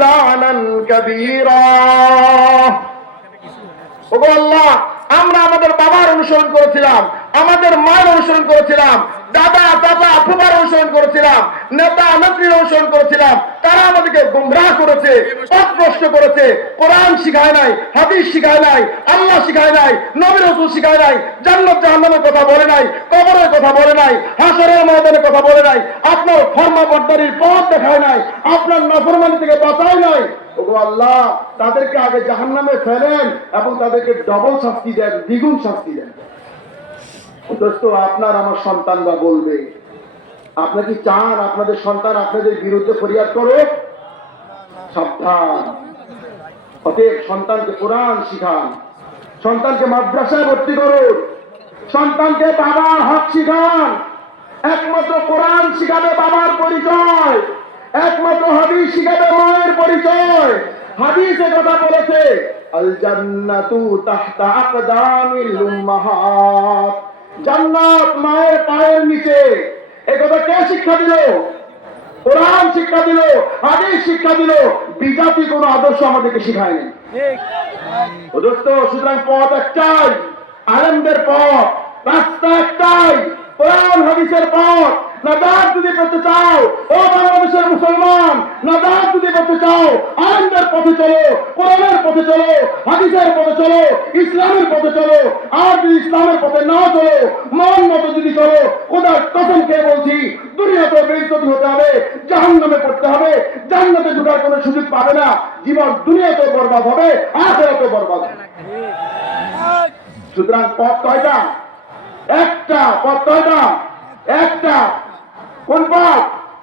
লানান কাবীরা। ওগো আল্লাহ, আমরা আমাদের বাবার অনুসরণ করেছিলাম, আমাদের মায়ের অনুসরণ করেছিলাম, দাদা চাচা ফুফার অনুসরণ করেছিলাম, নেতা নেত্রীর অনুসরণ করেছিলাম। তারা আমাদেরকে গুমরাহ করেছে, পথভ্রষ্ট করেছে। কোরআন শিখায় নাই, হাদিস শিখায় নাই, আল্লাহ শিখায় নাই, নবী রাসূল শিখায় নাই, জান্নাত জাহান্নামের কথা বলে নাই, কবরের কথা বলে নাই, হাসরের ময়দানের কথা বলে নাই, আপনার ফরমাবরদারির পথ দেখায় নাই, আপনার নাফরমানি থেকে বাঁচায় নাই। ওগো আল্লাহ, তাদেরকে আগে জাহান্নামে ফেলেন এবং তাদেরকে ডবল শাস্তি দেন, দ্বিগুণ শাস্তি দেন। দোস্ত, আপনার আমার সন্তানরা বলবে, আপনারা কি চান আপনাদের সন্তান আপনাদের বিরুদ্ধে ফরিয়াদ করে? সাবধান। অতএব সন্তানকে কোরআন শিখান, সন্তানকে মাদ্রাসায় ভর্তি করুন, সন্তানকে বাবার হক শিখান। একমাত্র কোরআন শিখাবে বাবার পরিচয়, একমাত্র হাদিস শিখাবে মায়ের পরিচয়। হাদিসে কথা বলেছে, আল জান্নাতু তাহতা আকদামিল উম্মাহাত, জান্নাত মায়ের পায়ের নিচে। এই কথা কে শিক্ষা দিল? কোরআন শিক্ষা দিল, হাদিস শিক্ষা দিল, বিজাতি কোন আদর্শ আমাদেরকে শিখায়নি। দোস্ত, সুতরাং পথ একটাই, আলেমদের পথ, রাস্তা একটাই, কোরআন হাদিসের পথ। নাজাত যদি করতে চাও ও বাংলাদেশের মুসলমান, নাজাত যদি করতে চাও আলেমদের পথে চলো, কোরআনের পথে চলো, হাদিসের পথে চলো, ইসলামের পথে চলো। আর যদি ইসলামের পথে না চলো, মন মতো যদি চলো, খোদার কসম খেয়ে বলছি, দুনিয়াতে বেইজ্জতি হতে হবে, জাহান্নামে পড়তে হবে, জান্নাতে ঢোকার কোনো সুযোগ পাবে না। জীবন দুনিয়াতে বরবাদ হবে, আখিরাতে বরবাদ হবে। সুতরাং পথ কয়টা? একটা। পথ কয়টা? একটা। কোন পথ?